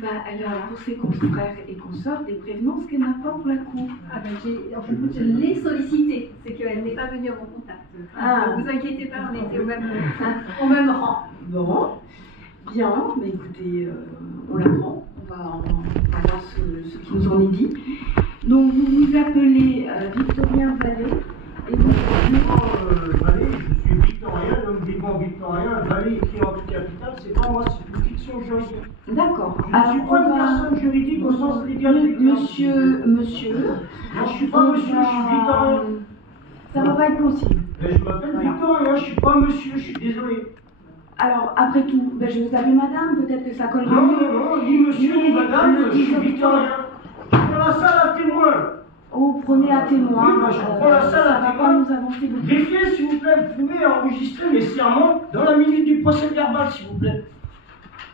Bah, elle a pour ses confrères et consorts des prévenances qu'elle n'a pas pour la cour. Ah ben je l'ai sollicité, c'est qu'elle n'est pas venue à mon contact. Ah. Ne vous inquiétez pas, on était au même rang. Bon, bien, mais écoutez, on l'apprend, on va voir ce qui nous en est dit. Donc vous vous appelez Victorien Vallée et vous... Vallée, je suis victorien, donc vivant victorien, Vallée écrit en capital, c'est pas moi, c'est une fiction juridique. D'accord. Je ne suis pas une personne juridique au sens légal. Monsieur, Non, je suis pas monsieur, je suis victorien. Ça va pas être possible. Mais je m'appelle Victorien, je suis pas monsieur, je suis désolé. Alors, après tout, ben, je vais vous appeler madame, peut-être que ça collerait Non, mieux. non, ni monsieur, ni madame, je suis victorien. Je prends la salle à témoin. Oh, prenez à témoin. Oui, bah, je prends la salle ça à va témoin. pas nous avancer beaucoup. Vérifiez, s'il vous plaît, vous pouvez enregistrer mes serments dans la minute du procès verbal, s'il vous plaît.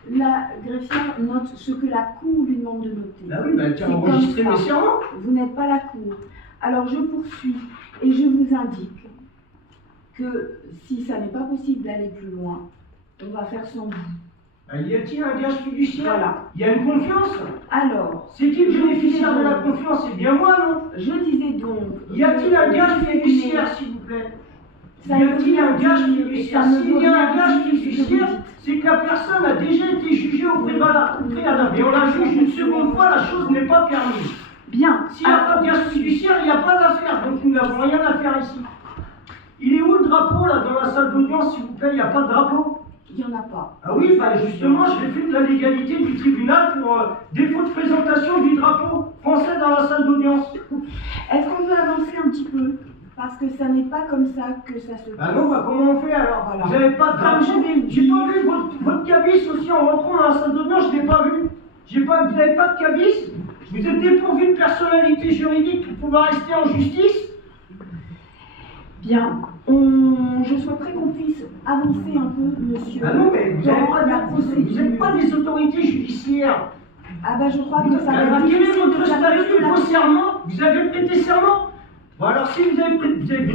La greffière note ce que la cour lui demande de noter. Bah oui, bah tiens, C'est enregistrez comme mes ça. serments. Vous n'êtes pas la cour. Alors je poursuis et je vous indique que si ça n'est pas possible d'aller plus loin, on va faire sans vous. Bah, y a-t-il un gage fiduciaire? Voilà. Il y a une confiance? Alors, C'est qui le bénéficiaire de la confiance? C'est bien moi, non? je disais donc... Y a-t-il un gage fiduciaire, s'il vous plaît? Ça Y ne a-t-il un veut gage rien dire, fiduciaire? ça ne S'il veut y a un rien gage dire, ce que vous fiduciaire, dites. c'est que la personne a déjà été jugée au préalable. Et on la juge une seconde fois, la chose n'est pas permise. Bien. S'il n'y a pas de gage fiduciaire, il n'y a pas d'affaire, donc nous n'avons rien à faire ici. Il est où le drapeau, là, dans la salle d'audience, s'il vous plaît? Il n'y a pas de drapeau? Il n'y en a pas. Ah oui, bah justement, je réfute la légalité du tribunal pour défaut de présentation du drapeau français dans la salle d'audience. Est-ce qu'on peut avancer un petit peu? Parce que ça n'est pas comme ça que ça se passe. Ah non, bah comment on fait alors? Voilà. Vous n'avez pas de drapeau? Comme je vais le J'ai dire. pas vu votre cabis aussi en rentrant dans la salle d'audience, je ne l'ai pas vu. Vous n'avez pas de cabis? Vous êtes dépourvu de personnalité juridique pour pouvoir rester en justice? Bien. Je souhaiterais qu'on puisse avancer un peu, monsieur. Ah non, mais vous n'êtes pas des autorités judiciaires. Ah bah je crois que ça va Alors, être quel est difficile votre de statut, faire vos serments? Vous avez prêté serment? Bon, alors si vous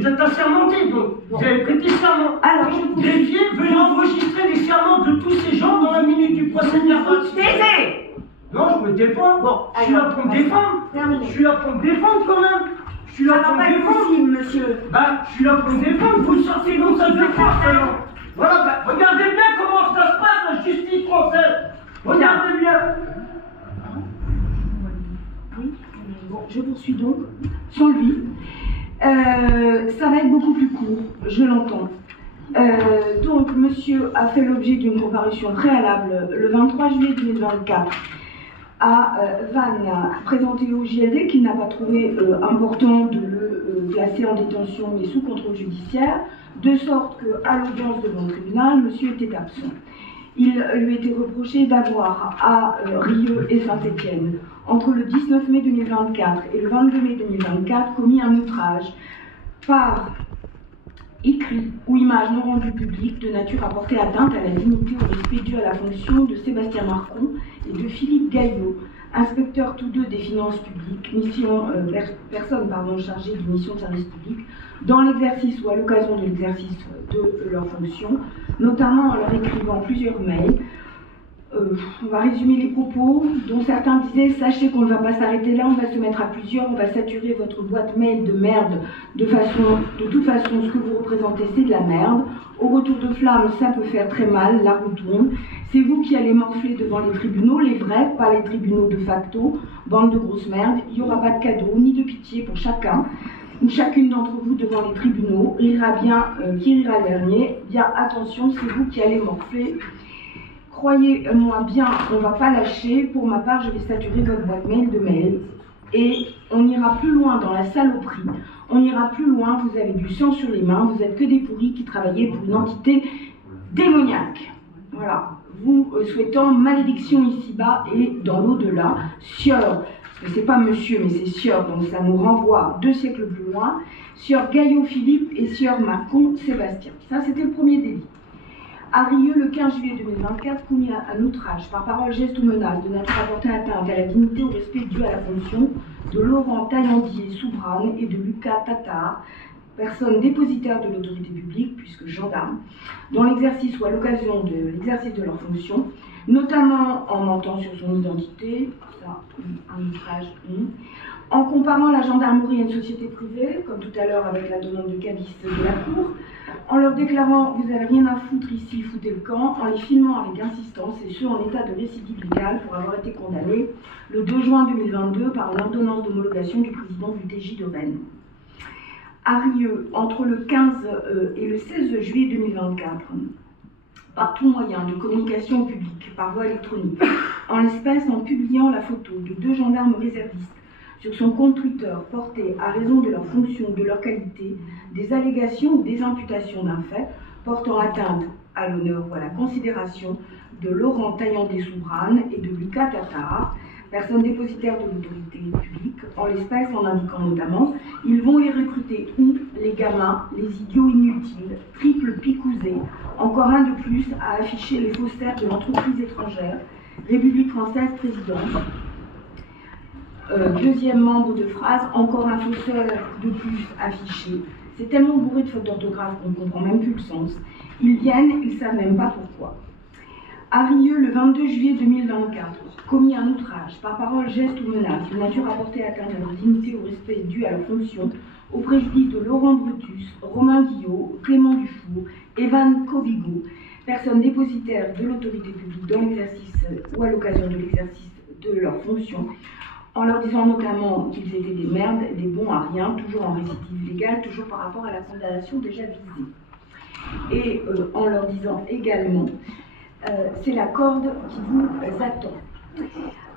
êtes assermenté, donc vous avez prêté serment. Alors, je Greffier, veuillez enregistrer les serments de tous ces gens dans la minute du procès verbal. taisez! Non, je me tais pas. Bon, je suis là pour me défendre. Terminé. Je suis là pour me défendre quand même. Je suis Ça là va pour pas me être défendre. possible, monsieur. Bah, je suis là pour me défendre. Vous me sortez dans ça de force alors. Voilà, bah, regardez bien comment ça se passe la justice française. Regardez bien. Oui. Bon, je poursuis donc, sans lui. Ça va être beaucoup plus court, je l'entends. Donc, monsieur a fait l'objet d'une comparution préalable le 23 juillet 2024 à Vannes, présenté au JLD, qu'il n'a pas trouvé important de le placer en détention, mais sous contrôle judiciaire, de sorte qu'à l'audience devant le tribunal, monsieur était absent. Il lui était reproché d'avoir à Rieux et Saint-Étienne, entre le 19 mai 2024 et le 22 mai 2024, commis un outrage par écrit ou image non rendue publique de nature à porter atteinte à la dignité ou au respect dû à la fonction de Sébastien Marcon et de Philippe Gaillot, inspecteurs tous deux des finances publiques, personnes chargées d'une mission de service public, dans l'exercice ou à l'occasion de l'exercice de leurs fonctions, notamment en leur écrivant plusieurs mails. On va résumer les propos, dont certains disaient « Sachez qu'on ne va pas s'arrêter là, on va se mettre à plusieurs, on va saturer votre boîte mail de merde, de toute façon, ce que vous représentez, c'est de la merde. Au retour de flamme, ça peut faire très mal, la roue tourne. C'est vous qui allez morfler devant les tribunaux, les vrais, pas les tribunaux de facto, bande de grosses merdes. Il n'y aura pas de cadeau, ni de pitié pour chacun. Ou chacune d'entre vous devant les tribunaux, rira bien, qui rira le dernier. Bien, attention, c'est vous qui allez morfler. Croyez-moi bien, on ne va pas lâcher. Pour ma part, je vais saturer votre boîte mail de mail. Et on ira plus loin dans la saloperie. On ira plus loin, vous avez du sang sur les mains, vous êtes que des pourris qui travaillaient pour une entité démoniaque. Voilà. Vous souhaitant malédiction ici-bas et dans l'au-delà. Sieur, parce que c'est pas monsieur, mais c'est Sieur, donc ça nous renvoie 2 siècles plus loin. Sieur Gaillot Philippe et Sieur Marcon Sébastien. Ça, c'était le premier délit. À Rieux, le 15 juillet 2024, commis un outrage par parole, geste ou menace de nature à porter atteinte à la dignité ou au respect dû à la fonction de Laurent Taillandier-Soubrane et de Lucas Tatar, personnes dépositaires de l'autorité publique, puisque gendarmes, dans l'exercice ou à l'occasion de l'exercice de leur fonction, notamment en mentant sur son identité, ça, un outrage, en comparant la gendarmerie à une société privée, comme tout à l'heure avec la demande de cabis de la Cour, en leur déclarant « vous n'avez rien à foutre ici, foutez le camp », en les filmant avec insistance, et ce en état de récidive légale pour avoir été condamnés le 2 juin 2022 par une ordonnance d'homologation du président du TJ de Rennes. À Rieux, entre le 15 et le 16 juillet 2024, par tout moyen de communication au public, par voie électronique, en l'espèce en publiant la photo de 2 gendarmes réservistes sur son compte Twitter portait, à raison de leur fonction ou de leur qualité, des allégations ou des imputations d'un fait portant atteinte à l'honneur ou à la considération de Laurent Taillandé-Soubrane et de Lucas Tatar, personnes dépositaires de l'autorité publique, en l'espèce en indiquant notamment « ils vont les recruter où, les gamins, les idiots inutiles, triple picousés, encore un de plus à afficher les faussaires de l'entreprise étrangère, République française présidente ». Deuxième membre de phrase, encore un faussaire de plus affiché. C'est tellement bourré de fautes d'orthographe qu'on ne comprend même plus le sens. Ils viennent, ils ne savent même pas pourquoi. À Rieux, le 22 juillet 2024, commis un outrage par parole, geste ou menace de nature à porter atteinte à leur dignité ou respect dû à leur fonction, au préjudice de Laurent Brutus, Romain Guillot, Clément Dufour, Evan Covigo, personnes dépositaires de l'autorité publique dans l'exercice ou à l'occasion de l'exercice de leur fonction, en leur disant notamment qu'ils étaient des merdes, des bons à rien, toujours en récidive légale, toujours par rapport à la condamnation déjà visée. Et en leur disant également, c'est la corde qui vous attend.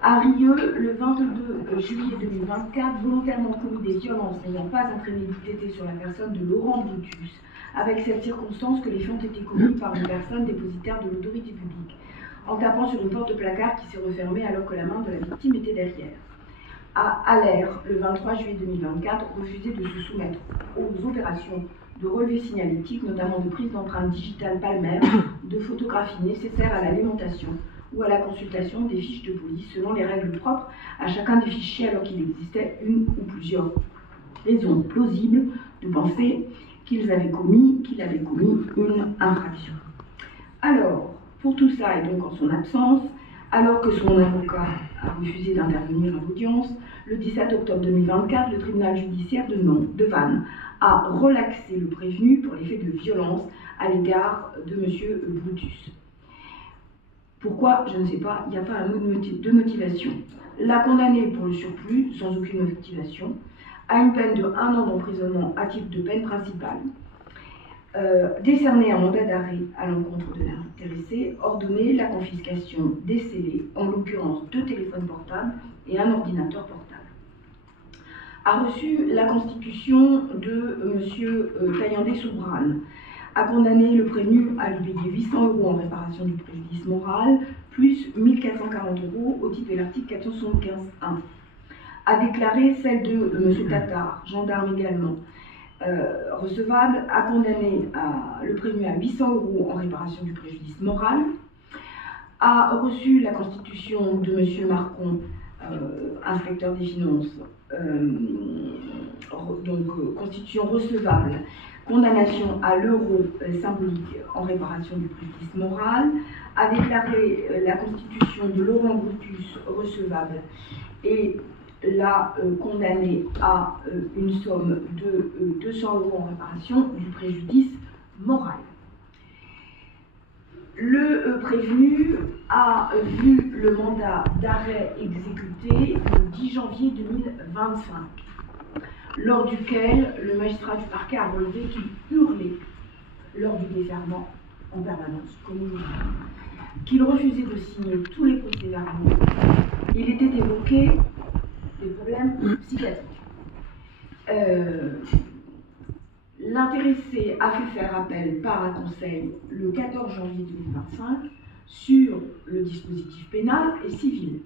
À Rieux, le 22 juillet 2024, volontairement commis des violences n'ayant pas entraîné l'ITT sur la personne de Laurent Brutus, avec cette circonstance que les faits ont été commis par une personne dépositaire de l'autorité publique, en tapant sur une porte de placard qui s'est refermée alors que la main de la victime était derrière. À Aller, le 23 juillet 2024, refusé de se soumettre aux opérations de relevé signalétique, notamment de prise d'empreintes digitales palmaires, de photographie nécessaires à l'alimentation ou à la consultation des fiches de police selon les règles propres à chacun des fichiers, alors qu'il existait une ou plusieurs raisons plausibles de penser qu'il avait commis une infraction. Alors, pour tout ça, et donc en son absence, alors que son avocat a refusé d'intervenir à l'audience, le 17 octobre 2024, le tribunal judiciaire de Vannes a relaxé le prévenu pour les faits de violence à l'égard de M. Brutus. Pourquoi? Je ne sais pas, il n'y a pas un mot de motivation. L'a condamné pour le surplus, sans aucune motivation, à une peine de 1 an d'emprisonnement à titre de peine principale, décerné un mandat d'arrêt à l'encontre de l'intéressé, ordonné la confiscation des scellés, en l'occurrence 2 téléphones portables et un ordinateur portable. A reçu la constitution de M. Taillandé-Soubrane, a condamné le prévenu à lui payer 800 € en réparation du préjudice moral, plus 1 440 € au titre de l'article 475.1. A déclaré celle de M. Tatar, gendarme également, recevable, a condamné le prévenu à 800 € en réparation du préjudice moral, a reçu la constitution de M. Marcon, inspecteur des finances, donc constitution recevable, condamnation à l'euro symbolique en réparation du préjudice moral, a déclaré la constitution de Laurent Brutus recevable et l'a condamné à une somme de 200 € en réparation du préjudice moral. Le prévenu a vu le mandat d'arrêt exécuté le 10 janvier 2025, lors duquel le magistrat du parquet a relevé qu'il hurlait lors du déferment en permanence, comme aujourd'hui, qu'il refusait de signer tous les procès-verbaux. Il était évoqué des problèmes psychiatriques. L'intéressé a fait faire appel par un conseil le 14 janvier 2025 sur le dispositif pénal et civil.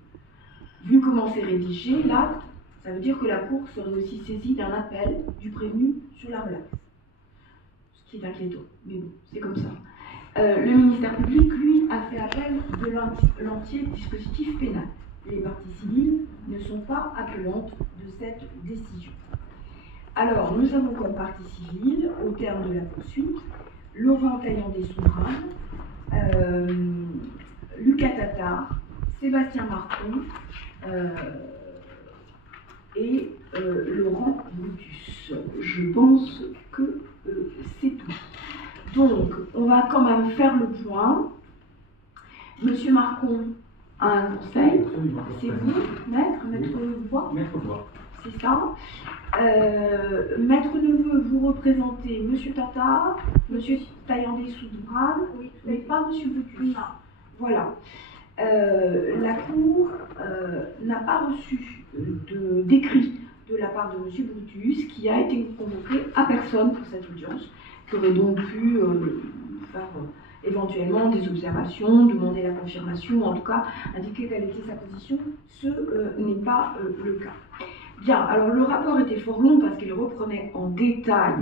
Vu comment c'est rédigé, l'acte, ça veut dire que la Cour serait aussi saisie d'un appel du prévenu sur la relaxe. Ce qui est inquiétant, mais bon, c'est comme ça. Le ministère public, lui, a fait appel de l'entier dispositif pénal. Les parties civiles ne sont pas appelantes de cette décision. Alors, nous avons comme partie civile, au terme de la poursuite, Laurent Taillandé-Soubrane, Lucas Tatar, Sébastien Marcon et Laurent Brutus. Je pense que c'est tout. Donc, on va quand même faire le point. Monsieur Marcon a un conseil. C'est vous, maître Bois. Maître Bois. C'est ça. Maître Neveu, vous représentez Monsieur Tatar, Monsieur Taillandé-Soudrane, Oui, mais pas Monsieur Brutus. Voilà. La Cour n'a pas reçu d'écrit de la part de M. Brutus, qui a été convoqué à personne pour cette audience, qui aurait donc pu faire éventuellement des observations, demander la confirmation, en tout cas indiquer quelle était sa position. Ce n'est pas le cas. Bien, alors le rapport était fort long parce qu'il reprenait en détail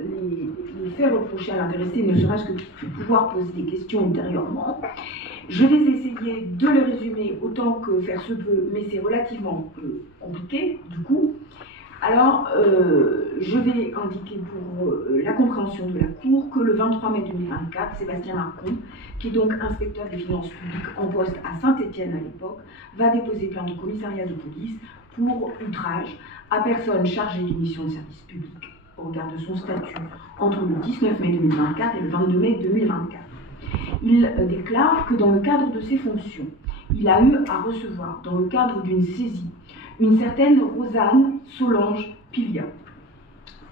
les faits reprochés à l'intéressé, ne serait-ce que pour pouvoir poser des questions ultérieurement. Je vais essayer de les résumer autant que faire se peut, mais c'est relativement compliqué, du coup. Alors, je vais indiquer pour la compréhension de la Cour que le 23 mai 2024, Sébastien Marcon, qui est donc inspecteur des finances publiques en poste à Saint-Étienne à l'époque, va déposer plainte au commissariat de police pour outrage à personne chargée d'une mission de service public au regard de son statut entre le 19 mai 2024 et le 22 mai 2024. Il déclare que dans le cadre de ses fonctions, il a eu à recevoir, dans le cadre d'une saisie, une certaine Rosanne Solange Pilia,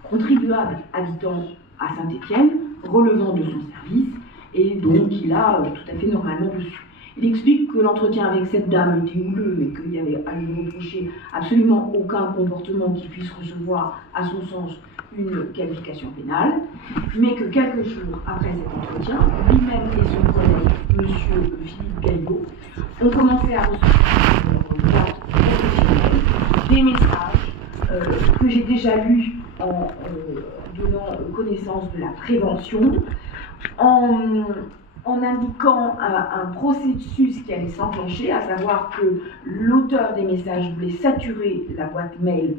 contribuable habitant à Saint-Étienne, relevant de son service, et donc il a tout à fait normalement reçu. Il explique que l'entretien avec cette dame était houleux, mais qu'il y avait à lui reprocher absolument aucun comportement qui puisse recevoir, à son sens, une qualification pénale, mais que quelques jours après cet entretien, lui-même et son collègue, M. Philippe Gaillot, ont commencé à recevoir des messages que j'ai déjà lus en donnant connaissance de la prévention, en indiquant un processus qui allait s'enclencher, à savoir que l'auteur des messages voulait saturer la boîte mail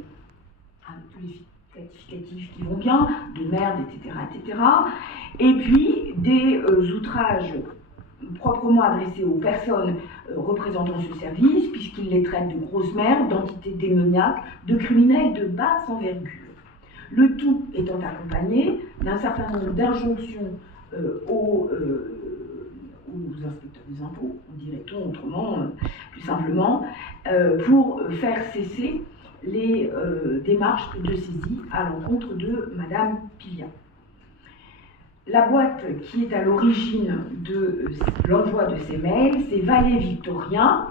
avec tous les qualificatifs qui vont bien, de merde, etc., etc., et puis des outrages proprement adressés aux personnes représentant ce service, puisqu'il les traite de grosses merdes, d'entités démoniaques, de criminels de basse envergure. Le tout étant accompagné d'un certain nombre d'injonctions aux inspecteurs des impôts, on dirait-on autrement, plus simplement, pour faire cesser les démarches de saisie à l'encontre de Madame Pilia. La boîte qui est à l'origine de l'envoi de ces mails, c'est Valet Victorien,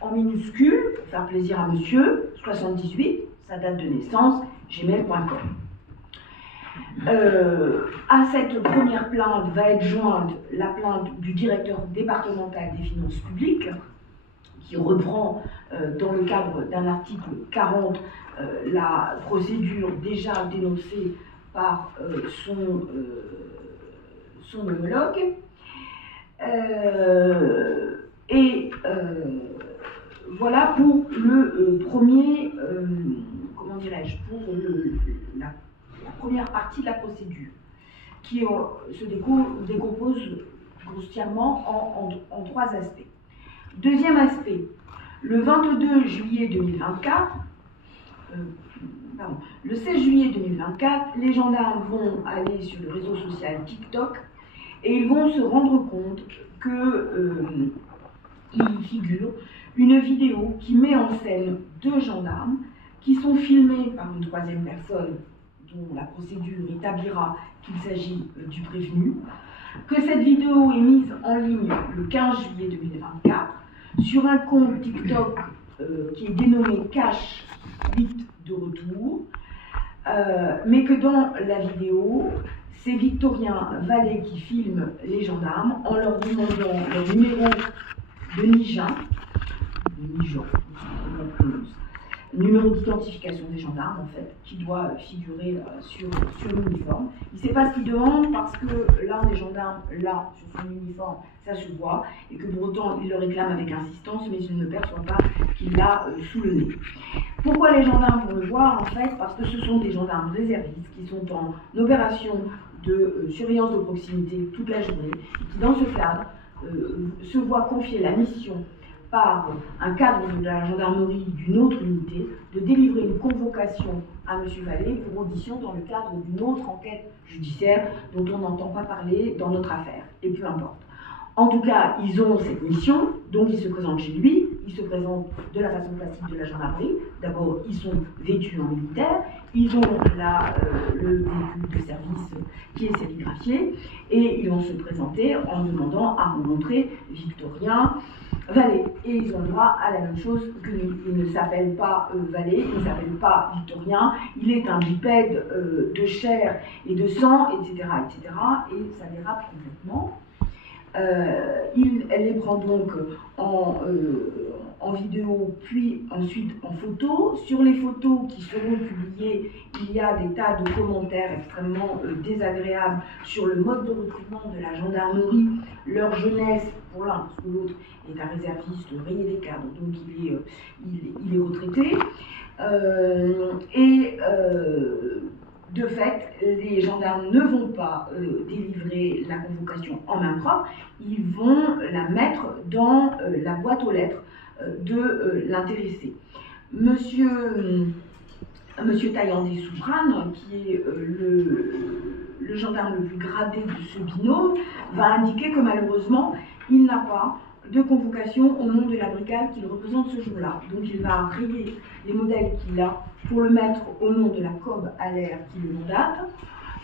en minuscule, pour faire plaisir à monsieur, 78, sa date de naissance, gmail.com. À cette première plainte va être jointe la plainte du directeur départemental des finances publiques, qui reprend dans le cadre d'un article 40 la procédure déjà dénoncée par son homologue. Voilà pour le premier, comment dirais-je, pour la première partie de la procédure, qui se décompose grossièrement en trois aspects. Deuxième aspect, le 22 juillet 2024, le 16 juillet 2024, les gendarmes vont aller sur le réseau social TikTok et ils vont se rendre compte qu'il figure une vidéo qui met en scène deux gendarmes qui sont filmés par une troisième personne dont la procédure établira qu'il s'agit du prévenu, que cette vidéo est mise en ligne le 15 juillet 2024 sur un compte TikTok qui est dénommé Cash 8 de retour, mais que dans la vidéo, c'est Victorien Valet qui filme les gendarmes en leur demandant leur numéro de Nijan, numéro d'identification des gendarmes en fait, qui doit figurer sur l'uniforme. Il ne sait pas ce qu'il demande parce que l'un des gendarmes, là, sur son uniforme, ça se voit, et que pour autant il le réclame avec insistance, mais il ne perçoit pas qu'il l'a sous le nez. Pourquoi les gendarmes vont le voir en fait? Parce que ce sont des gendarmes réservistes qui sont en opération de surveillance de proximité toute la journée, et qui dans ce cadre se voit confier la mission par un cadre de la gendarmerie d'une autre unité de délivrer une convocation à M. Vallée pour audition dans le cadre d'une autre enquête judiciaire dont on n'entend pas parler dans notre affaire, et peu importe. En tout cas, ils ont cette mission, donc ils se présentent chez lui, ils se présentent de la façon classique de la gendarmerie. D'abord, ils sont vêtus en militaire, ils ont le véhicule de service qui est sérigraphié, et ils vont se présenter en demandant à rencontrer Victorien Vallée. Et ils ont droit à la même chose que nous. Il ne s'appelle pas Vallée, il ne s'appelle pas Victorien, il est un bipède de chair et de sang, etc., etc., et ça dérape complètement. Elle les prend donc en vidéo, puis ensuite en photo. Sur les photos qui seront publiées, il y a des tas de commentaires extrêmement désagréables sur le mode de recrutement de la gendarmerie, leur jeunesse, pour l'un, parce que l'autre est un réserviste rayé des cadres, donc il est retraité. De fait, les gendarmes ne vont pas délivrer la convocation en main propre, ils vont la mettre dans la boîte aux lettres de l'intéressé. Monsieur Taillandé-Soubrane, qui est le gendarme le plus gradé de ce binôme, va indiquer que malheureusement, il n'a pas de convocation au nom de la brigade qu'il représente ce jour-là. Donc il va rayer les modèles qu'il a pour le mettre au nom de la COB à l'air qui le mandate.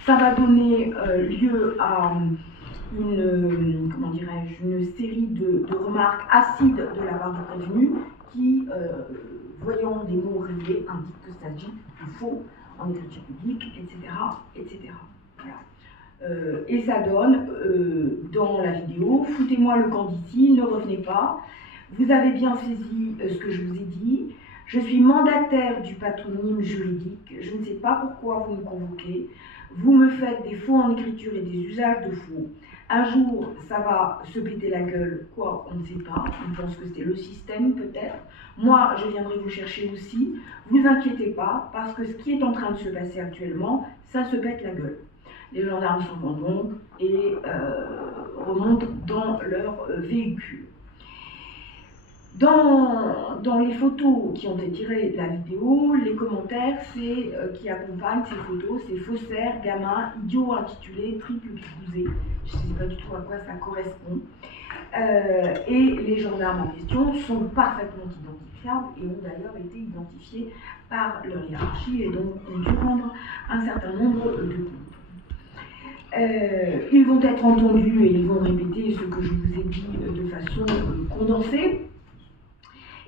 Ça va donner lieu à une série de remarques acides de la part du prévenu qui, voyant des mots rayés, indiquent qu'il s'agit de faux en écriture publique, etc. etc. Voilà. Et ça donne, dans la vidéo, foutez-moi le camp d'ici, ne revenez pas, vous avez bien saisi ce que je vous ai dit, je suis mandataire du patronyme juridique, je ne sais pas pourquoi vous me convoquez, vous me faites des faux en écriture et des usages de faux. Un jour, ça va se péter la gueule, quoi, on ne sait pas, on pense que c'est le système peut-être. Moi, je viendrai vous chercher aussi, vous inquiétez pas, parce que ce qui est en train de se passer actuellement, ça se pète la gueule. Les gendarmes s'en vont donc et remontent dans leur véhicule. Dans les photos qui ont été tirées de la vidéo, les commentaires qui accompagnent ces photos, c'est faussaire, gamin, idiot intitulé, triple bousé. Je ne sais pas du tout à quoi ça correspond. Et les gendarmes en question sont parfaitement identifiables et ont d'ailleurs été identifiés par leur hiérarchie et donc ont dû rendre un certain nombre de comptes. Ils vont être entendus et ils vont répéter ce que je vous ai dit de façon condensée.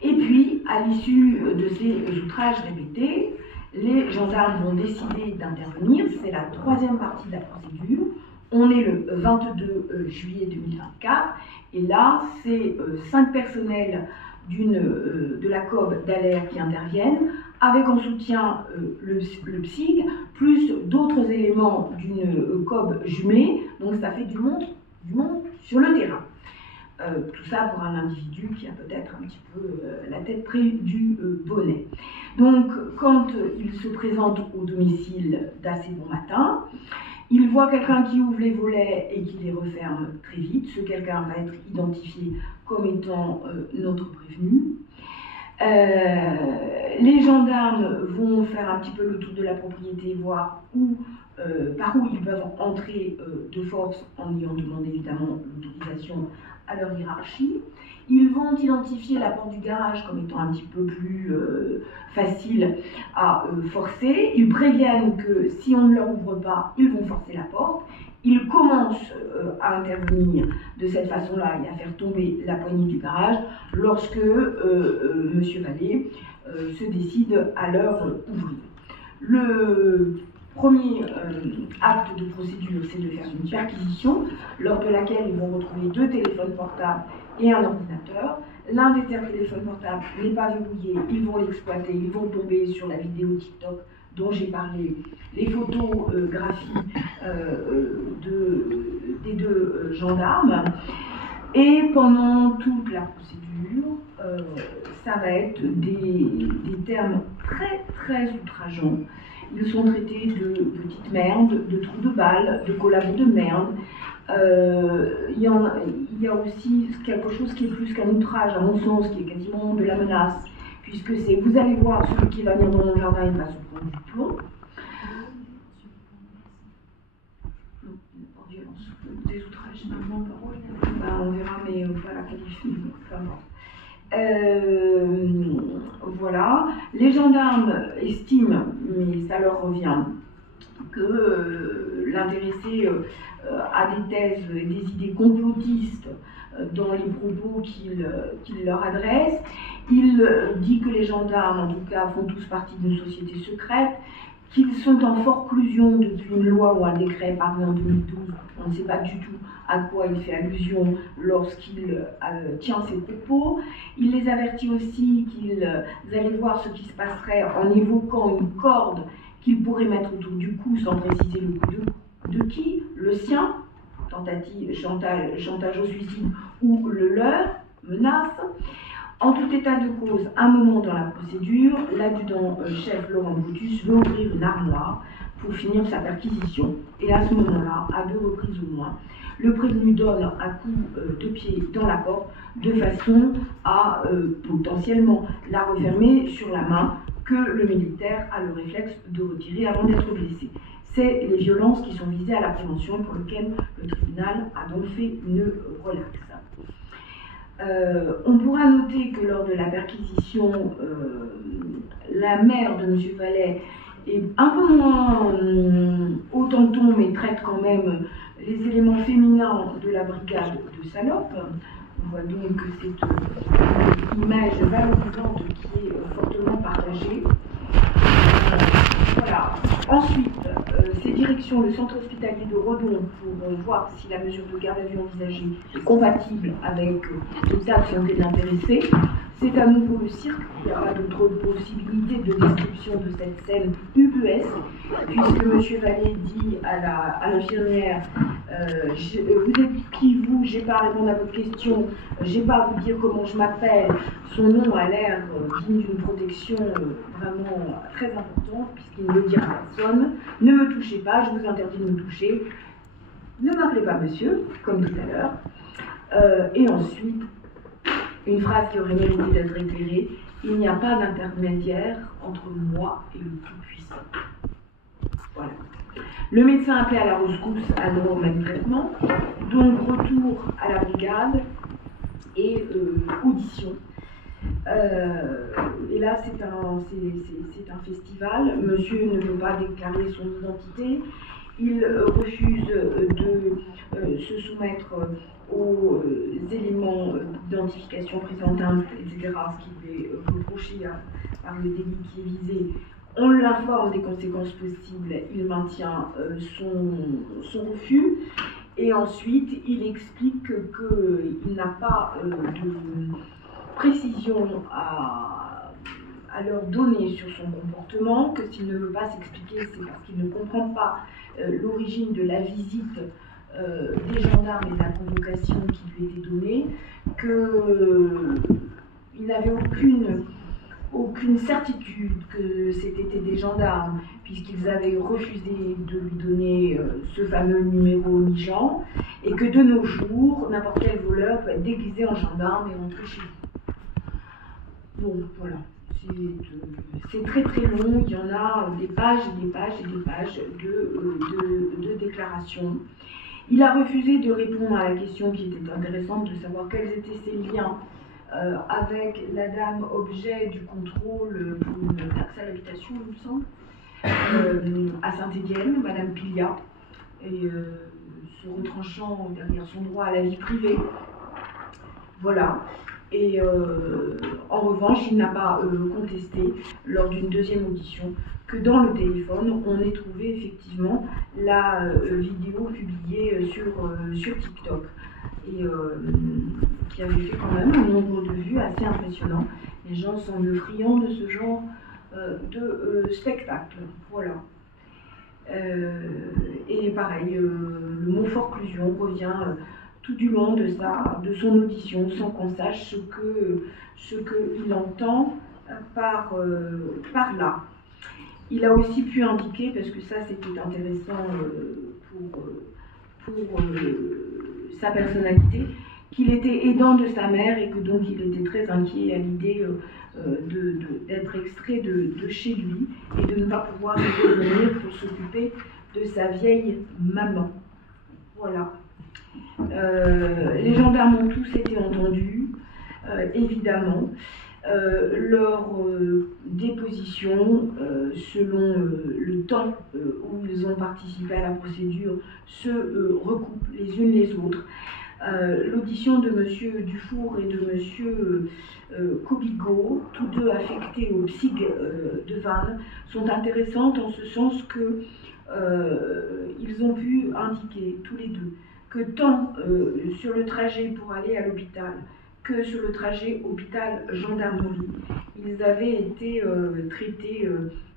Et puis, à l'issue de ces outrages répétés, les gendarmes vont décider d'intervenir. C'est la troisième partie de la procédure. On est le 22 juillet 2024. Et là, c'est 5 personnels de la COB d'Aller qui interviennent, avec en soutien le PSIG, plus d'autres éléments d'une COB jumelée. Donc ça fait du monde sur le terrain. Tout ça pour un individu qui a peut-être un petit peu la tête près du bonnet. Donc quand il se présente au domicile d'Assez Bon Matin, il voit quelqu'un qui ouvre les volets et qui les referme très vite. Ce quelqu'un va être identifié comme étant notre prévenu. Les gendarmes vont faire un petit peu le tour de la propriété, voir par où ils peuvent entrer de force en ayant demandé évidemment l'autorisation à leur hiérarchie. Ils vont identifier la porte du garage comme étant un petit peu plus facile à forcer. Ils préviennent que si on ne leur ouvre pas, ils vont forcer la porte. Ils commencent à intervenir de cette façon-là et à faire tomber la poignée du garage lorsque M. Vallée se décide à leur ouvrir. Le premier acte de procédure, c'est de faire une perquisition, lors de laquelle ils vont retrouver 2 téléphones portables et un ordinateur. L'un des téléphones portables n'est pas verrouillé, ils vont l'exploiter, ils vont tomber sur la vidéo TikTok dont j'ai parlé, les photographies des 2 gendarmes. Et pendant toute la procédure, ça va être des termes très très outrageants. Ils sont traités de petites merdes, de trous de balles, de collabos de merde. Il y a aussi quelque chose qui est plus qu'un outrage, à mon sens, qui est quasiment de la menace, puisque c'est vous allez voir celui qui va venir dans mon jardin, il va se prendre du plomb. Des outrages, on verra, mais voilà, qualifié. Voilà. Les gendarmes estiment, mais ça leur revient, que l'intéressé a des thèses et des idées complotistes dans les propos qu'il leur adresse. Il dit que les gendarmes, en tout cas, font tous partie d'une société secrète, qu'ils sont en forclusion depuis une loi ou un décret paru en 2012. On ne sait pas du tout à quoi il fait allusion lorsqu'il tient ses propos. Il les avertit aussi qu'ils allaient voir ce qui se passerait en évoquant une corde qu'il pourrait mettre autour du cou sans préciser le coup de qui, le sien, tentative, chantage au suicide ou le leur, menace. En tout état de cause, un moment dans la procédure, l'adjudant-chef Laurent Brutus veut ouvrir une armoire pour finir sa perquisition. Et à ce moment-là, à 2 reprises au moins, le prévenu donne un coup de pied dans la porte de façon à potentiellement la refermer sur la main que le militaire a le réflexe de retirer avant d'être blessé. C'est les violences qui sont visées à la prévention pour lesquelles le tribunal a donc fait une relaxe. On pourra noter que lors de la perquisition, la mère de M. Vallet est un peu moins haut en ton, mais traite quand même les éléments féminins de la brigade de salopes. On voit donc que c'est une image valorisante qui est fortement partagée. Voilà. Ensuite, c'est direction le centre hospitalier de Redon pour voir si la mesure de garde à vue envisagée est compatible avec l'état de santé de l'intéressé. C'est à nouveau le cirque, il n'y a pas d'autre possibilité de description de cette scène ubuesque, puisque M. Vallée dit à l'infirmière vous êtes qui vous, j'ai pas à répondre à votre question, j'ai pas à vous dire comment je m'appelle, son nom a l'air digne d'une protection vraiment très importante, puisqu'il ne le dit à personne, ne me touchez pas, je vous interdis de me toucher, ne m'appelez pas monsieur, comme tout à l'heure, et ensuite, une phrase qui aurait mérité d'être réitérée, il n'y a pas d'intermédiaire entre moi et le Tout-Puissant. Voilà. Le médecin appelé à la rescousse a le même traitement, donc retour à la brigade et audition. Et là, c'est un festival. Monsieur ne veut pas déclarer son identité. Il refuse de se soumettre aux éléments d'identification présentables, etc., ce qui est reproché par le délit qui est visé. On l'informe des conséquences possibles, il maintient son refus, et ensuite il explique qu'il n'a pas de précision à leur donner sur son comportement, que s'il ne veut pas s'expliquer, c'est parce qu'il ne comprend pas l'origine de la visite des gendarmes et de la convocation qui lui était donnée, qu'il n'avait aucune certitude que c'était des gendarmes, puisqu'ils avaient refusé de lui donner ce fameux numéro Nijan, et que de nos jours, n'importe quel voleur peut être déguisé en gendarme et rentrer chez lui. Bon, voilà. C'est très très long, il y en a des pages et des pages et des pages de déclarations. Il a refusé de répondre à la question qui était intéressante, de savoir quels étaient ses liens avec la dame objet du contrôle pour une taxe à l'habitation, il me semble, à Saint-Étienne, Madame Pilia, et se retranchant derrière son droit à la vie privée. Voilà. Et en revanche, il n'a pas contesté, lors d'une deuxième audition, que dans le téléphone, on ait trouvé effectivement la vidéo publiée sur TikTok, et qui avait fait quand même un nombre de vues assez impressionnant. Les gens semblent friands de ce genre de spectacle. Voilà. Et pareil, le mot forclusion revient tout du long de son audition, sans qu'on sache ce qu'il entend par là. Il a aussi pu indiquer, parce que ça c'était intéressant pour sa personnalité, qu'il était aidant de sa mère et que donc il était très inquiet à l'idée d'être extrait de chez lui et de ne pas pouvoir revenir pour s'occuper de sa vieille maman. Voilà. Les gendarmes ont tous été entendus, évidemment. Leur déposition, selon le temps où ils ont participé à la procédure, se recoupent les unes les autres. L'audition de M. Dufour et de M. Kobigo, tous deux affectés au PSIG de Vannes, sont intéressantes en ce sens que ils ont pu indiquer tous les deux que tant sur le trajet pour aller à l'hôpital que sur le trajet hôpital-gendarmerie, ils avaient été traités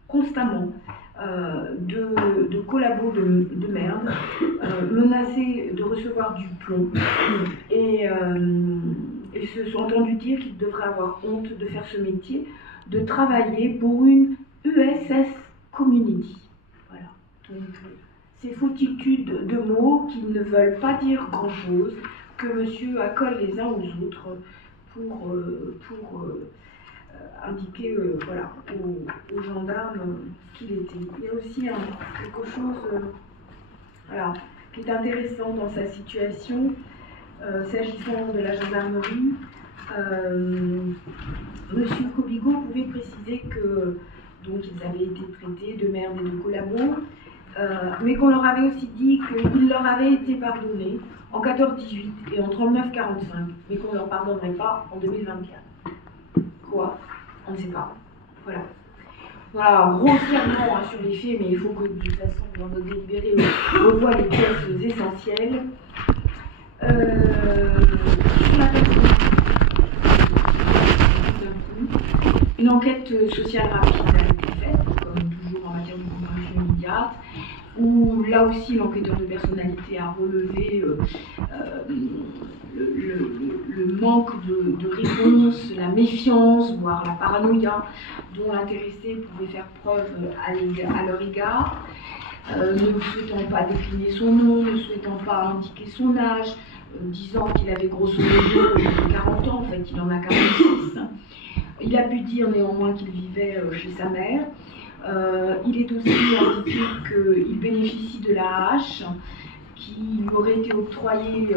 constamment de collabos de merde, menacés de recevoir du plomb, et ils se sont entendus dire qu'ils devraient avoir honte de faire ce métier, de travailler pour une USS Community. Voilà. Donc, ces foutitudes de mots qui ne veulent pas dire grand-chose, que monsieur accole les uns aux autres pour indiquer voilà, aux gendarmes ce qu'il était. Il y a aussi quelque chose voilà, qui est intéressant dans sa situation, s'agissant de la gendarmerie. Monsieur Kobigo pouvait préciser que donc, ils avaient été traités de merde et de collabos, mais qu'on leur avait aussi dit qu'il leur avait été pardonné en 14-18 et en 39-45, mais qu'on ne leur pardonnerait pas en 2024. Quoi? On ne sait pas. Voilà. Voilà, grossièrement sur les faits, mais il faut que de toute façon, dans notre délibéré, on revoie les pièces essentielles. Une enquête sociale rapide a été faite, comme toujours en matière de comparution immédiate, où là aussi l'enquêteur de personnalité a relevé le manque de réponse, la méfiance, voire la paranoïa dont l'intéressé pouvait faire preuve à leur égard, ne souhaitant pas décliner son nom, ne souhaitant pas indiquer son âge, disant qu'il avait grosso modo 40 ans, en fait il en a 46. Il a pu dire néanmoins qu'il vivait chez sa mère. Il est aussi indiqué qu'il bénéficie de la hache qui lui aurait été octroyée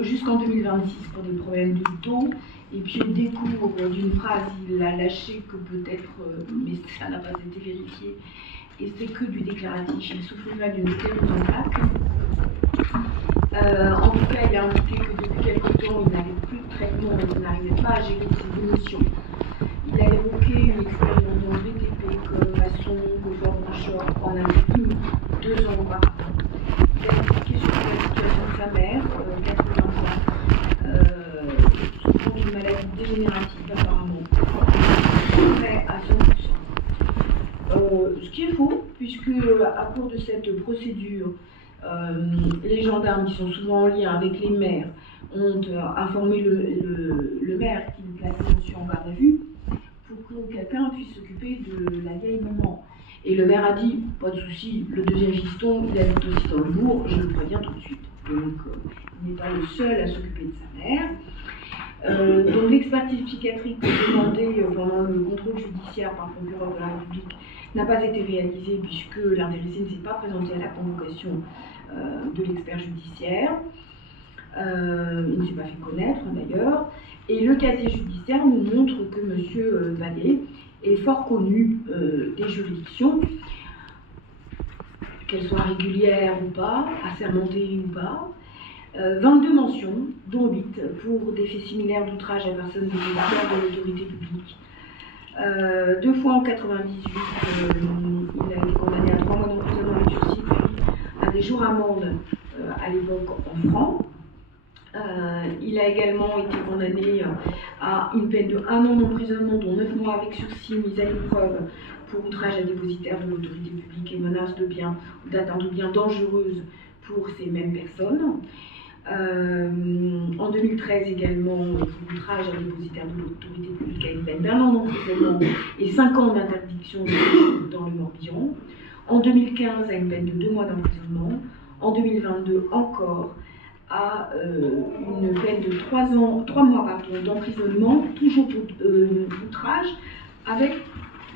jusqu'en 2026 pour des problèmes de dos. Et puis au décours d'une phrase, il a lâché que peut-être, mais ça n'a pas été vérifié, et c'est que du déclaratif, il souffrirait d'une sclérose en plaques. En tout cas, il a indiqué que depuis quelque temps, il n'avait plus de traitement et qu'il n'arrivait pas à gérer ses émotions. Il a évoqué une expérience dans le BTP comme maçon, coiffeur-brancheur en Algérie 2 ans auparavant. Il a expliqué sur la situation de sa mère, 80 ans, souffrant d'une maladie dégénérative apparemment, près à 100%. Ce qui est faux, puisque à cours de cette procédure, les gendarmes qui sont souvent en lien avec les maires ont informé le maire qui plaçait monsieur en garde à vue pour que quelqu'un puisse s'occuper de la vieille maman. Et le maire a dit, pas de souci, le deuxième fiston, il habite aussi dans le bourg, je le préviens tout de suite. Donc, il n'est pas le seul à s'occuper de sa mère. Donc, l'expertise psychiatrique demandée pendant le contrôle judiciaire par le procureur de la République n'a pas été réalisée puisque l'intéressé ne s'est pas présenté à la convocation de l'expert judiciaire. Il ne s'est pas fait connaître d'ailleurs. Et le casier judiciaire nous montre que M. Vallée est fort connu des juridictions, qu'elles soient régulières ou pas, assermentées ou pas. 22 mentions, dont 8 pour des faits similaires d'outrage à personne dépositaire de l'autorité publique. 2 fois en 98, il a été condamné à 3 mois d'emprisonnement avec sursis, puis à des jours amende à l'époque en francs. Il a également été condamné à une peine de 1 an d'emprisonnement, dont 9 mois avec sursis, mise à l'épreuve pour outrage à dépositaire de l'autorité publique et menace de biens ou d'atteinte aux biens dangereuses pour ces mêmes personnes. En 2013 également, pour outrage à dépositaire de l'autorité publique à une peine d'1 an d'emprisonnement et 5 ans d'interdiction de séjour dans le Morbihan. En 2015, à une peine de 2 mois d'emprisonnement. en 2022 encore, à une peine de 3 mois d'emprisonnement, toujours pour outrage, avec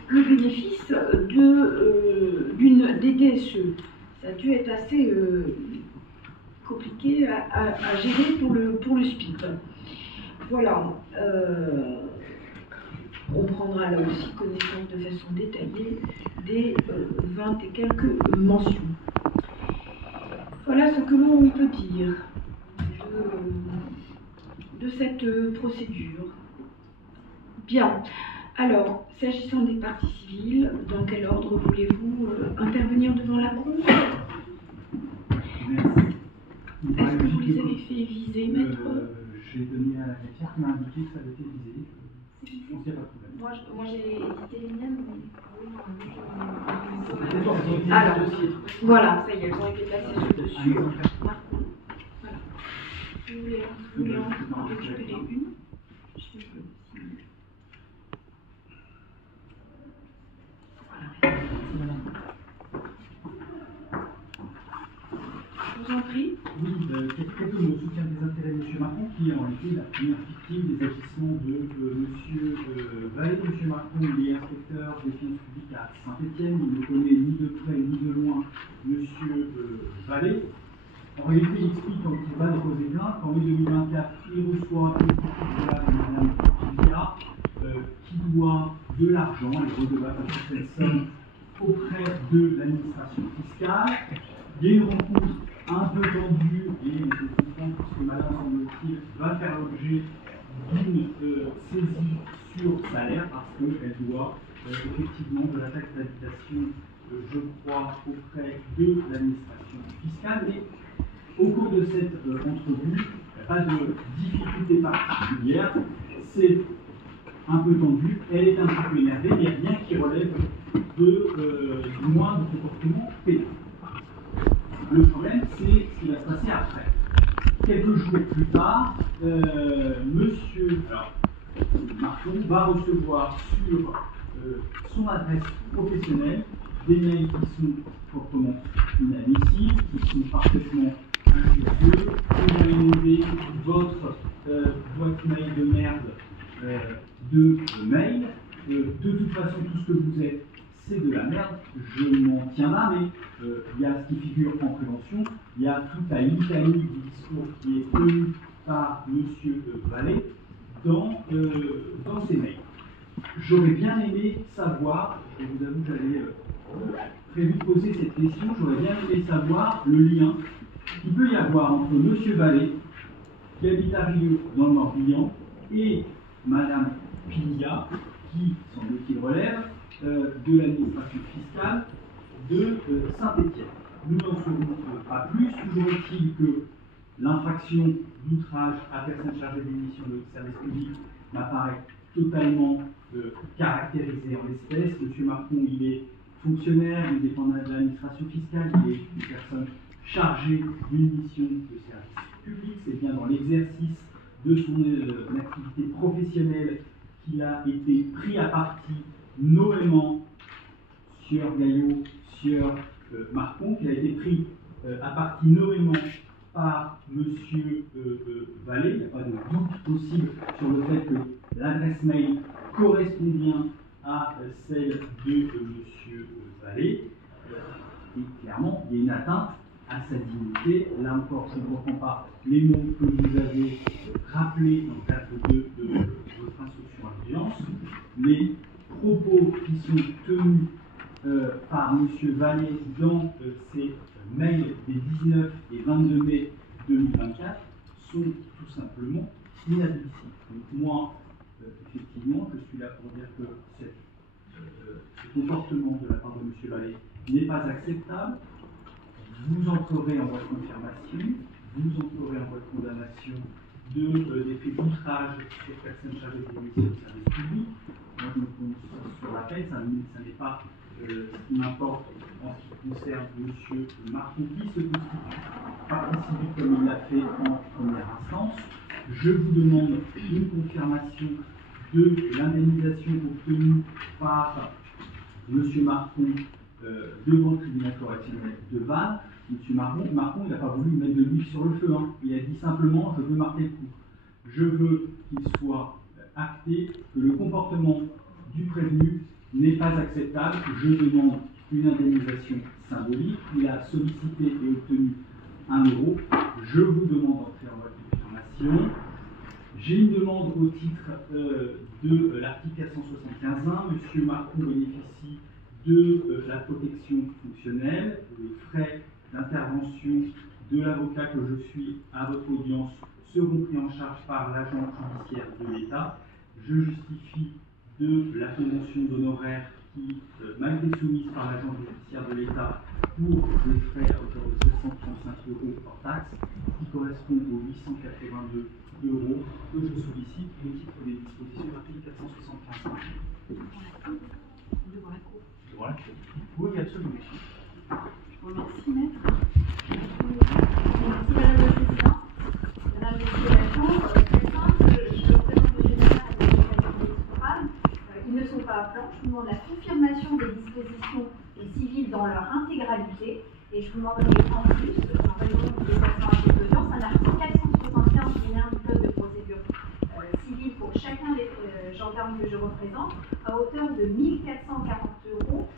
le bénéfice d'une DDSE. Ça a dû être assez compliqué à gérer pour le SPIP. Voilà. On prendra là aussi connaissance de façon détaillée des 20 et quelques mentions. Voilà ce que l'on peut dire de cette procédure. Bien. Alors, s'agissant des parties civiles, dans quel ordre voulez-vous intervenir devant la Cour? Est-ce que vous les avez fait viser, maître? J'ai donné à la caissière qui m'a indiqué que ça avait été visé. Je pense qu'il n'y a pas de problème. Moi j'ai édité les miennes, mais alors, voilà, ça y est, elles ont été placées sur le dessus. Voilà. Vous voulez en récupérer une? Je vous en prie. Oui, quelques mots. Soutien des intérêts de M. Marcon, qui est en réalité la première victime des agissements de M. Vallée. M. Marcon, il est inspecteur des finances publiques à Saint-Étienne. Il ne connaît ni de près ni de loin M. Vallée. En réalité, il explique quand il va déposer plainte qu'en mai 2024, il reçoit une circulaire de Mme Pilia qui doit de l'argent, elle est redevable à cette somme auprès de l'administration fiscale. Il y a une rencontre un peu tendue et je comprends que Madame, semble-t-il, va faire l'objet d'une saisie sur salaire parce qu'elle doit effectivement de la taxe d'habitation, je crois, auprès de l'administration fiscale. Mais au cours de cette entrevue, il n'y a pas de difficulté particulière, c'est un peu tendu, elle est un petit peu énervée, il n'y a rien qui relève du moindre comportement pénal. Le problème, c'est ce qui va se passer après. Quelques jours plus tard, Monsieur Marcon va recevoir sur son adresse professionnelle des mails qui sont proprement inadmissibles, qui sont parfaitement injurieux. Vous avez demandé votre boîte mail de merde de mail. De toute façon, tout ce que vous êtes, c'est de la merde. Je m'en tiens là, mais il y a ce qui figure en prévention. Il y a toute la litanie du discours qui est tenu par M. Vallée dans ces mails. J'aurais bien aimé savoir, je vous avoue que j'avais prévu de poser cette question, j'aurais bien aimé savoir le lien qu'il peut y avoir entre M. Vallée, qui habite à Rieux dans le Morbihan, et Mme Pilia, qui, semble-t-il, relève de l'administration fiscale de Saint-Étienne. Nous n'en saurons pas plus, toujours est-il que l'infraction d'outrage à personne chargée d'une mission de service public m'apparaît totalement caractérisée en l'espèce. M. Marcon, il est fonctionnaire, il dépend de l'administration fiscale, il est une personne chargée d'une mission de service public. C'est bien dans l'exercice de son activité professionnelle qu'il a été pris à partie nommément sur Gaillot, sur Marcon, qu'il a été pris à partie nommément par M. Vallée. Il n'y a pas de doute possible sur le fait que l'adresse mail correspond bien à celle de M. Vallée. Et clairement, il y a une atteinte à sa dignité. Là encore, je ne reprends pas les mots que vous avez rappelés dans le cadre de votre instruction à l'audience. Les propos qui sont tenus par M. Vallée dans ces mails des 19 et 22 mai 2024 sont tout simplement inadmissibles. Donc moi, effectivement, je suis là pour dire que ce comportement de la part de M. Vallée n'est pas acceptable. Vous entrerez en voie de confirmation, vous entrerez en voie de condamnation des faits d'outrage sur personnes chargées d'une mission de service public. Moi, je me prononce sur la peine, ça n'est pas ce qui m'importe en ce qui concerne M. Marcon, qui se constitue partie civile comme il l'a fait en première instance. Je vous demande une confirmation de l'indemnisation obtenue par M. Marcon devant le tribunal correctionnel de Vannes. M. Marcon, il n'a pas voulu mettre de l'huile sur le feu. Hein. Il a dit simplement, je veux marquer le coup. Je veux qu'il soit acté que le comportement du prévenu n'est pas acceptable. Je demande une indemnisation symbolique. Il a sollicité et obtenu 1 €. Je vous demande d'entrer en voie de confirmation. J'ai une demande au titre de l'article 475.1. M. Marcon bénéficie de la protection fonctionnelle. Les frais d'intervention de l'avocat que je suis à votre audience seront pris en charge par l'agent judiciaire de l'État. Je justifie de la convention d'honoraires qui m'a été soumise par l'agent judiciaire de l'État pour les frais à hauteur de 735 € hors taxe, qui correspond aux 882 € que je sollicite au titre des dispositions de l'article 475. Devant la cour. Devant la cour. Oui, absolument. Je vous remercie, maître. Merci, Madame la Présidente. Madame, Monsieur la Chambre, très simple, je représente le général et le général. Ils ne sont pas blancs. Je vous demande la confirmation des dispositions civiles dans leur intégralité. Et je vous demanderai en plus, en raison du déplacement à l'audience, un article 475 alinéa du Code de procédure civile pour chacun des gendarmes que je représente, à hauteur de 1 440 €.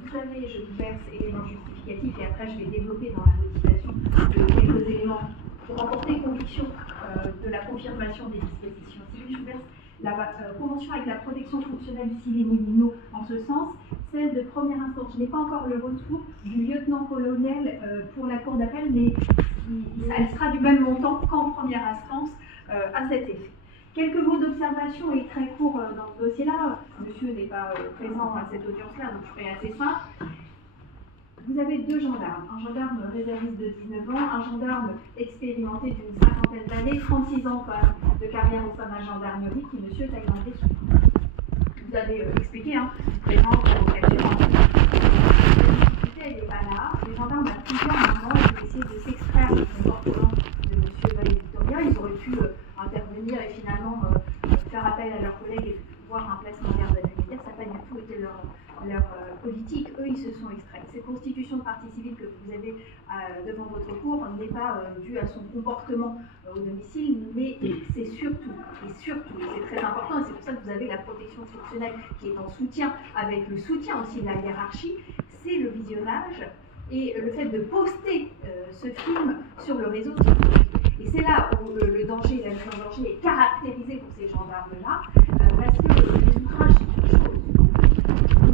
Vous savez, je vous verse éléments justificatifs et après je vais développer dans la motivation quelques éléments pour emporter conviction de la confirmation des dispositions civiles. Je vous verse la convention avec la protection fonctionnelle civile et moulineaux en ce sens, celle de première instance. Je n'ai pas encore le retour du lieutenant-colonel pour la cour d'appel, mais elle sera du même montant qu'en première instance à cet effet. Quelques mots d'observation et très courts dans ce dossier-là. Monsieur n'est pas présent à cette audience-là, donc je ferai assez simple. Vous avez 2 gendarmes, un gendarme réserviste de 19 ans, un gendarme expérimenté d'une 50aine d'années, 36 ans de carrière au sein de la gendarmerie, qui monsieur Taïlandais. Vous avez expliqué, hein, présent, provocation. Elle n'est pas là. Les gendarmes, à plusieurs moments, ils ont essayé de s'extraire du comportement de monsieur Valle-Victoria. Ils auraient pu intervenir et finalement faire appel à leurs collègues et voir un placement en garde à vue immédiate. Ça n'a pas du tout été leur politique. Eux, ils se sont extraits. Cette constitution de partie civile que vous avez devant votre cour n'est pas due à son comportement au domicile, mais c'est surtout, et c'est très important, et c'est pour ça que vous avez la protection fonctionnelle qui est en soutien, avec le soutien aussi de la hiérarchie, c'est le visionnage et le fait de poster ce film sur le réseau TikTok. Et c'est là où le danger, la mise en danger est caractérisée pour ces gendarmes-là, parce que les outrages, c'est une chose.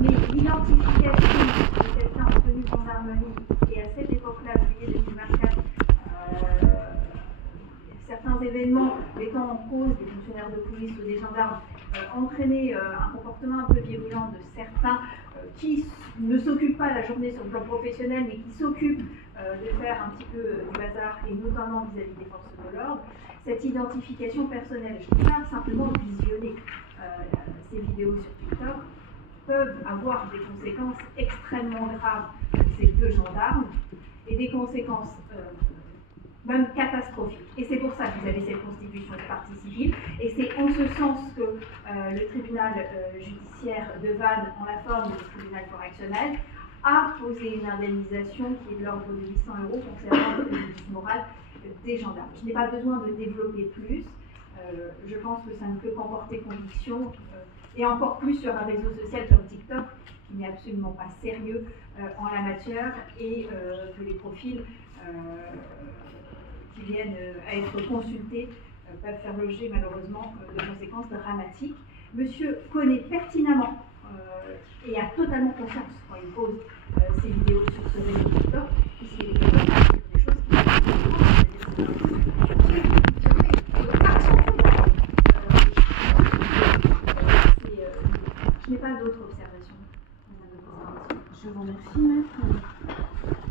Mais l'identification de quelqu'un en tenue de gendarmerie, et à cette époque-là, juillet 2024, certains événements mettant en cause des fonctionnaires de police ou des gendarmes entraînaient un comportement un peu virulent de certains qui ne s'occupent pas la journée sur le plan professionnel, mais qui s'occupent de faire un petit peu du bazar, et notamment vis-à-vis des forces de l'ordre. Cette identification personnelle, je ne peux pas simplement visionner ces vidéos sur TikTok, peuvent avoir des conséquences extrêmement graves pour ces 2 gendarmes, et des conséquences même catastrophique. Et c'est pour ça que vous avez cette constitution de partie civile, et c'est en ce sens que le tribunal judiciaire de Vannes, en la forme du tribunal correctionnel, a posé une indemnisation qui est de l'ordre de 800 € concernant le préjudice moral des gendarmes. Je n'ai pas besoin de développer plus, je pense que ça ne peut qu'emporter conviction, et encore plus sur un réseau social comme TikTok, qui n'est absolument pas sérieux en la matière, et que les profils qui viennent à être consultés peuvent faire l'objet malheureusement de conséquences dramatiques. Monsieur connaît pertinemment et a totalement confiance quand il pose ses vidéos sur ce réseau TikTok, puisqu'il est des choses je n'ai pas d'autres observations, Madame la Présidente. Je vous remercie, maître.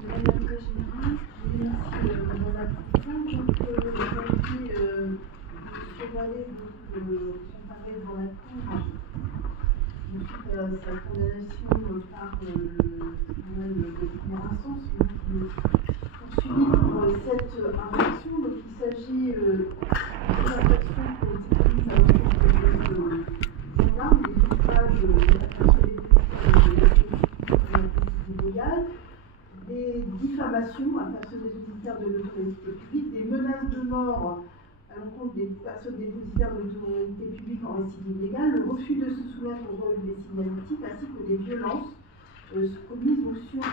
Madame l'avocat général, je vous remercie, Madame la Présidente. Donc, dit M. Vallée, comparé devant la Cour, suite à sa condamnation par le tribunal de première instance, qui est poursuivi pour cette infraction. Donc, il s'agit d'une infraction qui a été commise à l'encontre de gendarmes, des usages de la personnalité illégale, des diffamations diffamation à personne dépositaire de l'autorité publique, des menaces de mort à l'encontre des personnes dépositaires de l'autorité publique en récidive légale, le refus de se soumettre au rôle des signalétiques, ainsi que des violences commises sur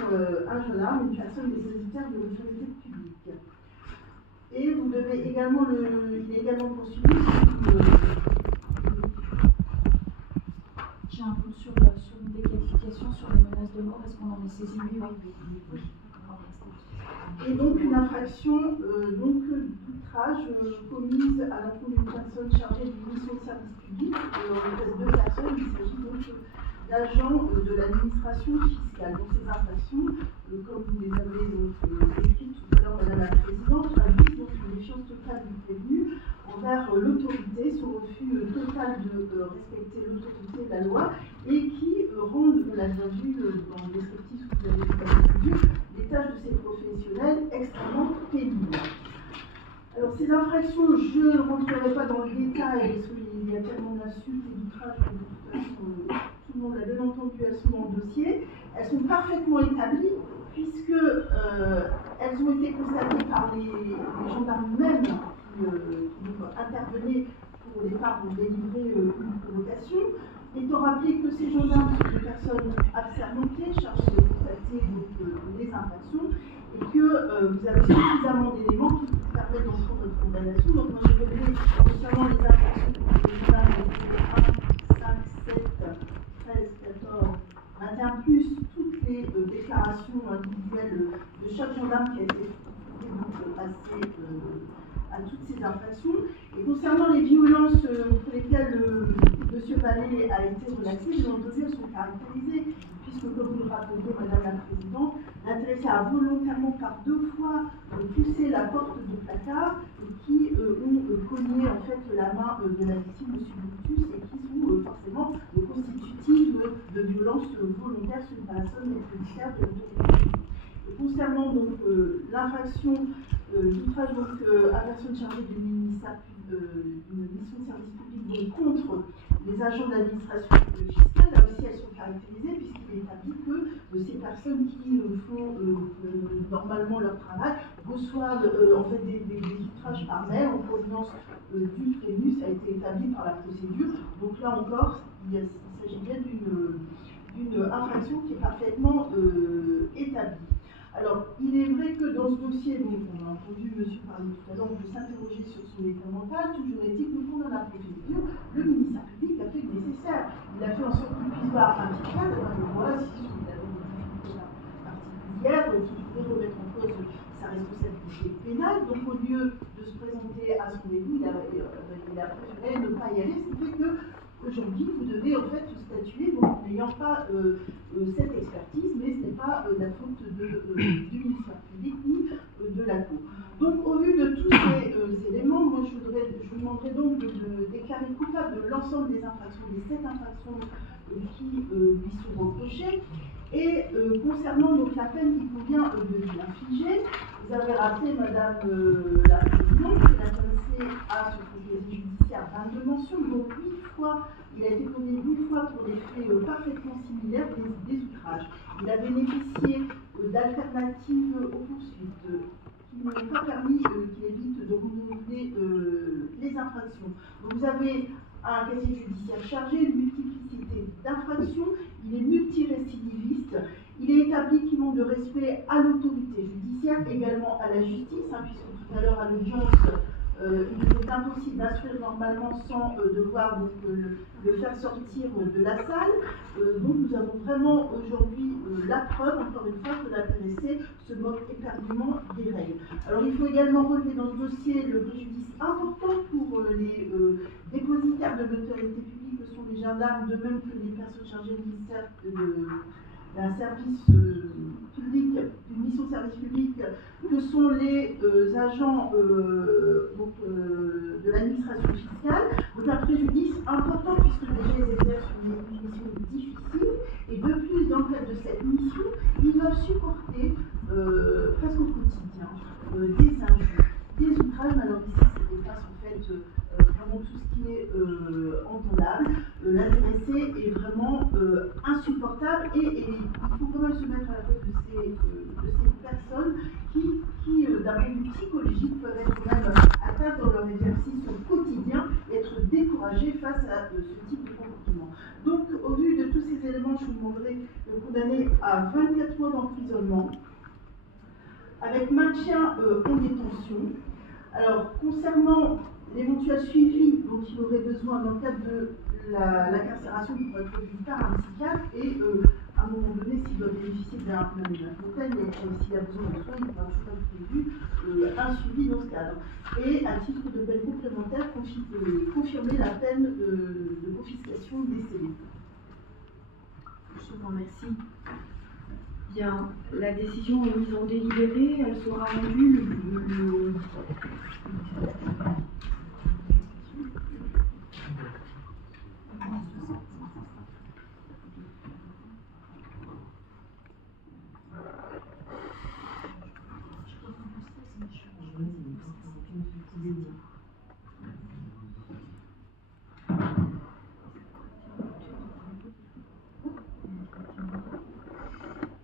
un gendarme ou une personne dépositaire de l'autorité publique. Et vous devez également il est également poursuivi. J'ai un doute sur une déqualification sur les menaces de mort. Est-ce qu'on en est saisi? Oui. Et donc une infraction d'outrage commise à l'encontre d'une personne chargée d'une mission de service public. On reste deux personnes. Il s'agit donc d'agents de l'administration fiscale. Donc ces infractions, comme vous les avez écrites tout à l'heure, Madame la Présidente, traduisent donc une défiance totale du prévenu envers l'autorité, son refus total de respecter l'autorité de la loi, et qui rendent, on l'a bien vu dans le descriptif que vous avez vu, les tâches de ces professionnels extrêmement pénibles. Alors ces infractions, je ne rentrerai pas dans le détail, parce qu'il y a tellement d'insultes et d'outrages que de toute façon, tout le monde l'a bien entendu, elles sont dans le dossier. Elles sont parfaitement établies, puisque elles ont été constatées par les gendarmes eux-mêmes qui intervenaient pour au départ pour délivrer une provocation. Étant rappelé que ces gendarmes sont des personnes assermentées, chargées de constater les infractions, et que vous avez suffisamment d'éléments qui vous permettent d'en prendre une condamnation. Donc moi j'ai relevé concernant les infractions pour les gendarmes 1, 5, 7, 13, 14, 21, plus toutes les déclarations individuelles de chaque gendarme qui a été passé à toutes ces infractions. Et concernant les violences pour lesquelles M. Vallée a été relaxé, les dossiers sont caractérisées, puisque, comme vous le rappeliez, Madame la Présidente, l'intéressé a volontairement par 2 fois poussé la porte du placard et qui ont cogné en fait la main de la victime, M. Boutus, et qui sont forcément constitutives de violences volontaires sur une personne dépositaire de l'autorité. Concernant donc l'infraction d'outrage à personne chargée d'une mission de service public contre les agents d'administration fiscale, là aussi elles sont caractérisées puisqu'il est établi que ces personnes qui font normalement leur travail reçoivent en fait des outrages par mail en provenance du prévenu. Ça a été établi par la procédure. Donc là encore, il s'agit bien d'une infraction qui est parfaitement établie. Alors, il est vrai que dans ce dossier, donc, on a entendu M. parler tout à l'heure, on peut s'interroger sur son état mental. Toujours est-il que pendant la procédure, le ministère public a fait le nécessaire. Il a fait en sorte qu'il puisse voir un fiscal, voilà, si il avait des difficultés particulières, qu'il pouvait remettre en cause sa responsabilité pénale. Donc, au lieu de se présenter à son égout, il a préféré ne pas y aller, ce qui fait que aujourd'hui, vous devez en fait statuer, donc n'ayant pas cette expertise, mais ce n'est pas la faute du ministère public ni de la Cour. Donc, au vu de tous ces éléments, moi je vous demanderai donc de déclarer coupable de l'ensemble des infractions, des 7 infractions qui lui sont reprochées. Et concernant donc la peine qui convient de lui infliger, vous avez rappelé, Madame la Présidente, que l'intéressé a sur son casier judiciaire 22 mentions, donc 8 fois, il a été condamné 8 fois pour des faits parfaitement similaires, des outrages. Il a bénéficié d'alternatives aux poursuites qui n'ont pas permis qu'il évite de renouveler les infractions. Donc vous avez un casier judiciaire chargé, une multiplicité d'infractions, il est multirécidiviste, il est établi qu'il manque de respect à l'autorité judiciaire, également à la justice, puisque tout à l'heure à l'audience, il était impossible d'instruire normalement sans devoir donc, le faire sortir de la salle. Donc nous avons vraiment aujourd'hui la preuve, encore une fois, que l'intéressé se moque éperdument des règles. Alors il faut également relever dans ce dossier le préjudice important pour les dépositaires de l'autorité publique, que sont les gendarmes, de même que les personnes chargées d'un service public, d'une mission de service public, que sont les agents de l'administration fiscale. Donc un préjudice important puisque déjà ils exercent une mission difficile et de plus dans le cadre de cette mission, ils doivent supporter presque au quotidien des injures, des outrages. Alors ici ça dépasse en fait vraiment tout ce qui est entendable. L'intéressé est vraiment insupportable et il faut quand même se mettre à la tête de de ces personnes qui d'un point de vue psychologique, peuvent être même atteintes dans leur exercice quotidien et être découragées face à ce type de comportement. Donc, au vu de tous ces éléments, je vous demanderai de condamner à 24 mois d'emprisonnement, avec maintien en détention. Alors, concernant l'éventuel suivi dont il aurait besoin dans le cadre de l'incarcération qui pourrait être vu par un psychiatre et à un moment donné, s'il doit bénéficier d'un hôtel, mais s'il a besoin de soins, il pourra toujours être prévu un suivi dans ce cadre. Et à titre de peine complémentaire, confirmer la peine de confiscation des scellés. Je vous remercie. Bien, la décision est mise en délibéré, elle sera rendue le...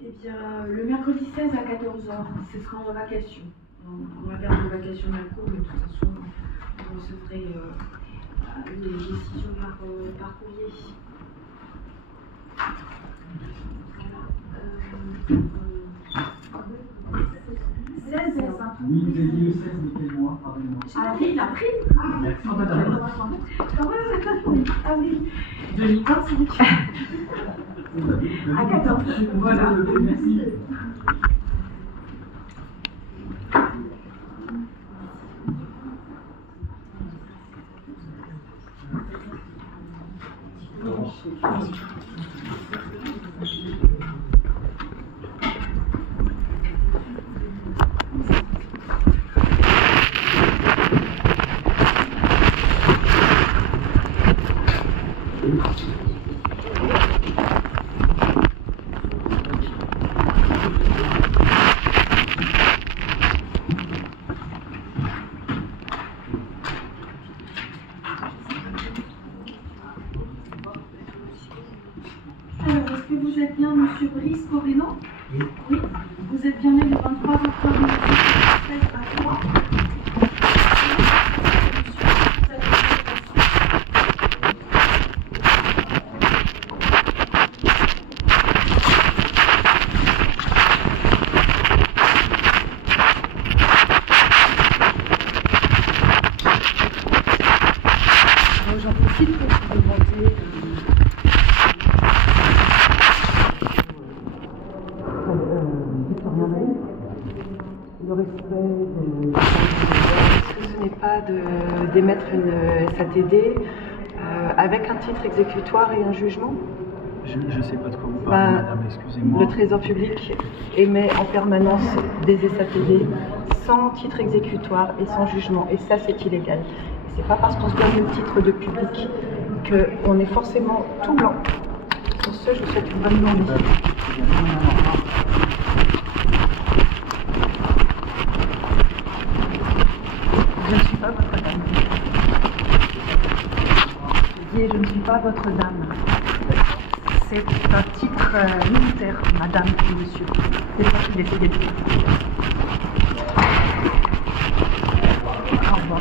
Eh bien, le mercredi 16 à 14h, ce sera en vacation. On va faire une vacation de la cour, mais de toute façon, on recevrait les décisions par courrier. Oui, vous avez dit le 16, mais quel mois? Pardonnez-moi. Avril. Merci, madame. Ah oui, 2025. À 14. Voilà. Merci. Alors, est-ce que vous êtes bien Monsieur Brice Correno? Oui. Vous êtes bien né le 23 octobre 1976 à 3. J'en profite pour vous demander le respect de... Est-ce que ce n'est pas d'émettre une SATD avec un titre exécutoire et un jugement? Je ne sais pas de quoi vous parlez, madame, excusez-moi. Le Trésor public émet en permanence des SATD sans titre exécutoire et sans jugement, et ça c'est illégal. C'est pas parce qu'on se donne le titre de public qu'on est forcément tout blanc. Sur ce, je vous souhaite une bonne journée. Je ne suis pas votre dame. Je dis, je ne suis pas votre dame. C'est un titre militaire, madame et monsieur. C'est ça qu'il essaie de dire. Au revoir.